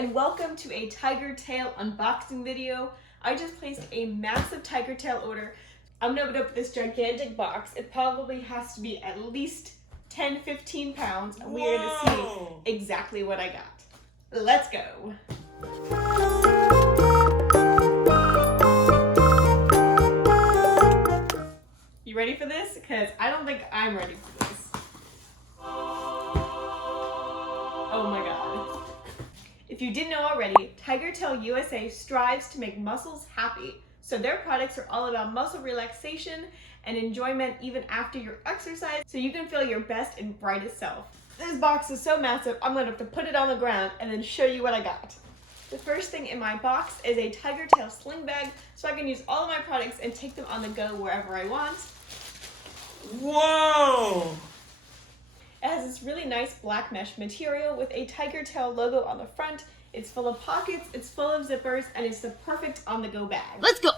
and welcome to a tiger tail unboxing video. I just placed a massive tiger tail order. I'm gonna open up this gigantic box. It probably has to be at least 10-15 pounds, and we are gonna see exactly what I got. Let's go. You ready for this? Because I don't think I'm ready for this. Oh my god. If you didn't know already, Tiger Tail USA strives to make muscles happy. So their products are all about muscle relaxation and enjoyment even after your exercise, so you can feel your best and brightest self. This box is so massive, I'm gonna have to put it on the ground and then show you what I got. The first thing in my box is a Tiger Tail sling bag, so I can use all of my products and take them on the go wherever I want. Whoa! It has this really nice black mesh material with a Tiger Tail logo on the front. It's full of pockets, it's full of zippers, and it's the perfect on-the-go bag. Let's go!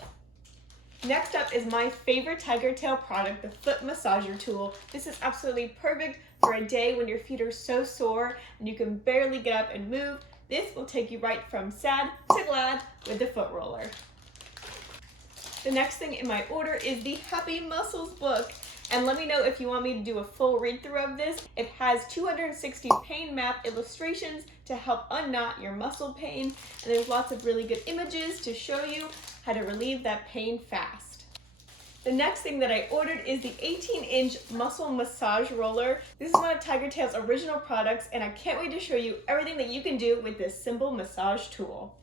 Next up is my favorite Tiger Tail product, the foot massager tool. This is absolutely perfect for a day when your feet are so sore and you can barely get up and move. This will take you right from sad to glad with the foot roller. The next thing in my order is the Happy Muscles book. And let me know if you want me to do a full read through of this. It has 260 pain map illustrations to help unknot your muscle pain. And there's lots of really good images to show you how to relieve that pain fast. The next thing that I ordered is the 18-inch muscle massage roller. This is one of Tiger Tail's original products, and I can't wait to show you everything that you can do with this simple massage tool.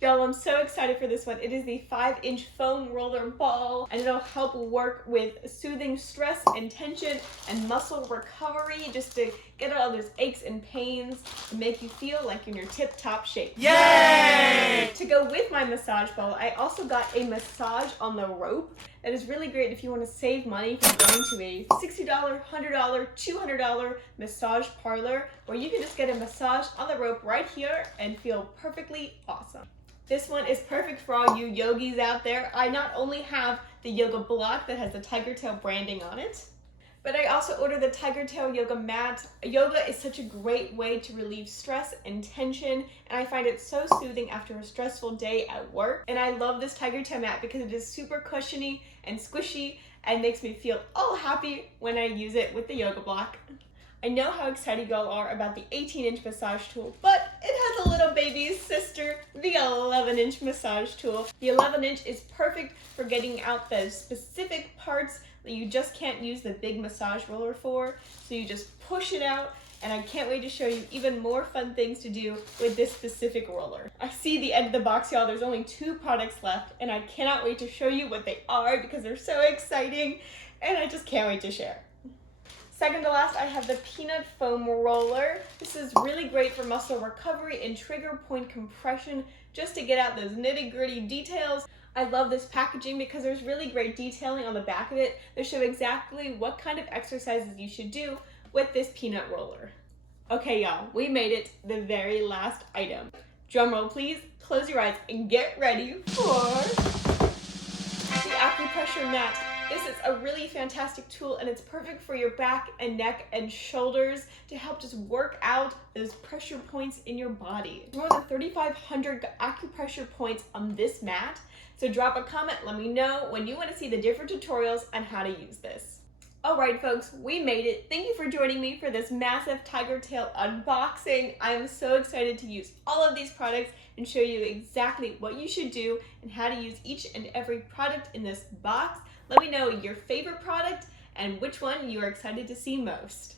Y'all, I'm so excited for this one. It is the 5-inch foam roller ball, and it'll help work with soothing stress and tension and muscle recovery, just to get out all those aches and pains and make you feel like you're in your tip-top shape. Yay! To go with my massage ball, I also got a massage on the rope. That is really great if you want to save money from going to a $60, $100, $200 massage parlor, where you can just get a massage on the rope right here and feel perfectly awesome. This one is perfect for all you yogis out there. I not only have the yoga block that has the Tiger Tail branding on it, but I also ordered the Tiger Tail yoga mat. Yoga is such a great way to relieve stress and tension, and I find it so soothing after a stressful day at work. And I love this Tiger Tail mat because it is super cushiony and squishy and makes me feel all happy when I use it with the yoga block. I know how excited y'all are about the 18-inch massage tool, but it has a little baby sister, the 11-inch massage tool. The 11-inch is perfect for getting out those specific parts that you just can't use the big massage roller for. So you just push it out, and I can't wait to show you even more fun things to do with this specific roller. I see the end of the box, y'all. There's only 2 products left, and I cannot wait to show you what they are because they're so exciting, and I just can't wait to share. Second to last, I have the peanut foam roller. This is really great for muscle recovery and trigger point compression, just to get out those nitty-gritty details. I love this packaging because there's really great detailing on the back of it that show exactly what kind of exercises you should do with this peanut roller. Okay, y'all, we made it, the very last item. Drum roll, please. Close your eyes and get ready for the acupressure mat. This is a really fantastic tool, and it's perfect for your back and neck and shoulders to help just work out those pressure points in your body. More than 3,500 acupressure points on this mat, so drop a comment, let me know when you want to see the different tutorials on how to use this. Alright folks, we made it. Thank you for joining me for this massive Tiger Tail unboxing. I am so excited to use all of these products and show you exactly what you should do and how to use each and every product in this box. Let me know your favorite product and which one you are excited to see most.